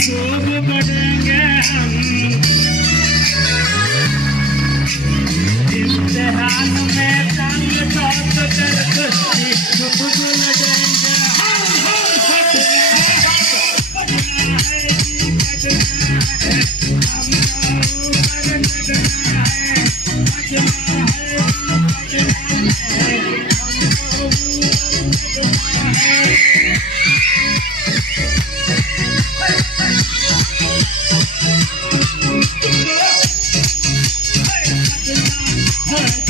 खूब बड़े down. good.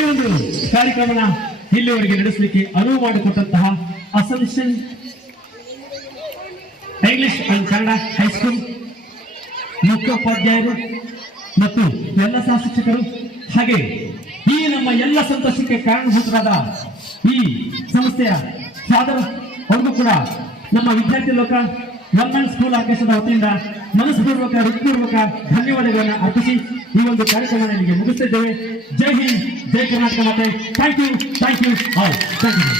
ಈ ಒಂದು ಕಾರ್ಯಕ್ರಮನ ಇಲ್ಲಿವರೆಗೆ ನಡೆಸಲಿಕ್ಕೆ ಅನುವು ಮಾಡಿಕೊಟ್ಟಂತಹ ಅಸಲ್ಯೂಷನ್ English and Kannada high school ಮುಖ್ಯೋಪಾಧ್ಯಾಯರು ಮತ್ತು ಎಲ್ಲ ಸಹ ಶಿಕ್ಷಕರು ಹಾಗೆ ಈ ನಮ್ಮ ಎಲ್ಲ ಸಂತೋಷಕ್ಕೆ ಕಾರಣಭೂತರಾದ ಈ ಸಂಸ್ಥೆಯ ಫಾದರ್ ಅವ್ರಿಗೂ ಕೂಡ ನಮ್ಮ ವಿದ್ಯಾರ್ಥಿ ಲೋಕ ಗವರ್ಮೆಂಟ್ ಸ್ಕೂಲ್ ಆರ್ಕೆಸ್ಟ್ರಾದ ವತಿಯಿಂದ ಮನಸ್ಪೂರ್ವಕ ಹೃತ್ಪೂರ್ವಕ ಧನ್ಯವಾದಗಳನ್ನು ಅರ್ಪಿಸಿ ಈ ಒಂದು ಕಾರ್ಯಕ್ರಮ ನಿಮಗೆ ಮುಗಿಸ್ತಿದ್ದೇವೆ. ಜೈ ಹಿಂದ್, ಜೈ ಕರ್ನಾಟಕ ಮಾತೆ. Thank you thank you all thank you